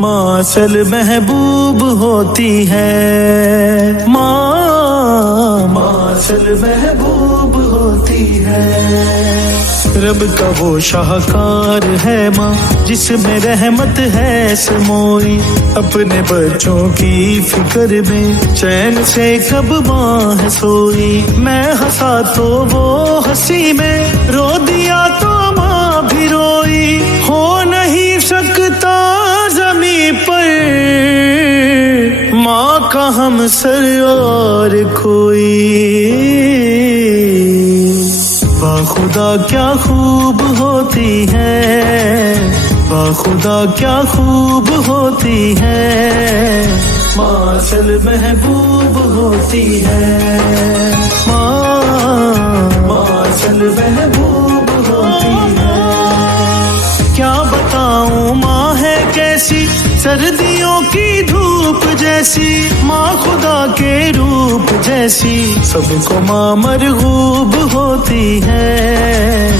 ماں اصل محبوب ہوتی ہے، ماں اصل محبوب ہوتی ہے۔ رب کا وہ شاہکار ہے ماں جس میں رحمت ہے سموئی، اپنے بچوں کی فکر میں چین سے کب ماں ہے سوئی۔ میں ہنسا تو وہ ہنسی میں، رو دیا تو ماں بھی روئی، ہو نہیں سکتا زمین پر ماں کا ہم سر اور کوئی۔ خدا کیا خوب ہوتی ہے، خدا کیا خوب ہوتی ہے، ماں اصل محبوب ہوتی ہے، ماں اصل محبوب ہوتی ہے۔ کیا بتاؤں ماں ہے کیسی، سردیوں کی دھوپ جیسی، ماں خدا کے روپ جیسی، سب کو ماں مرغوب ہوتی ہے،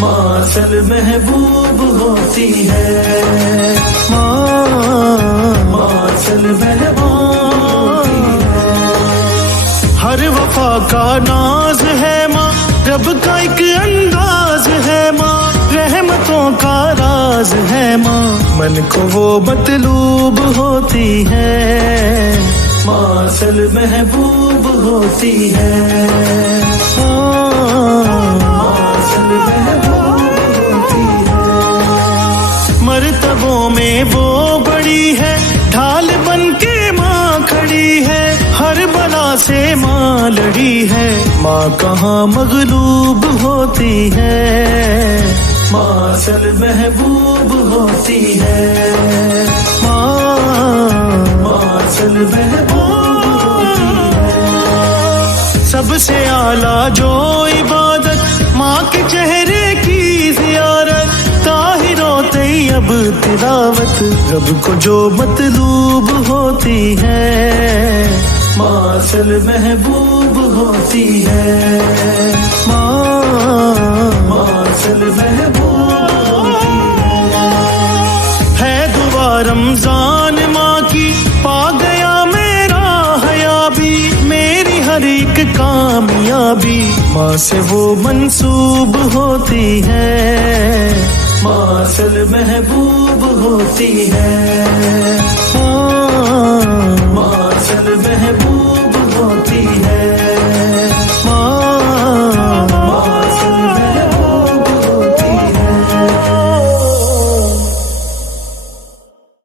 ماں اصل محبوب ہوتی ہے، ماں اصل محبوب ہوتی ہے۔ ہر وفا کا ناز ہے ماں، رب کا ایک انداز ہے ماں، رحمتوں کا راز ہے ماں، من کو وہ مطلوب ہوتی ہے، ماں اصل محبوب ہوتی ہے، ماں اصل محبوب ہوتی ہے۔ مرتبوں میں وہ بڑی ہے، ڈھال بن کے ماں کھڑی ہے، ہر بلا سے ماں لڑی ہے، ماں کہاں مغلوب ہوتی ہے، ماں اصل محبوب ہوتی ہے، ماں اصل محبوب ہوتی ہے۔ سب سے اعلیٰ جو عبادت ماں کے چہرے کی زیارت، طاہر و طیب تلاوت، رب کو جو مطلوب ہوتی ہے، ماں اصل محبوب ہوتی ہے، ماں اصل محبوب ہوتی ہے۔ دعا رمضان ماں کی پا گیا میرا حیا بھی، میری ہر ایک کامیابی ماں سے وہ منسوب ہوتی ہے، ماں اصل محبوب ہوتی ہے،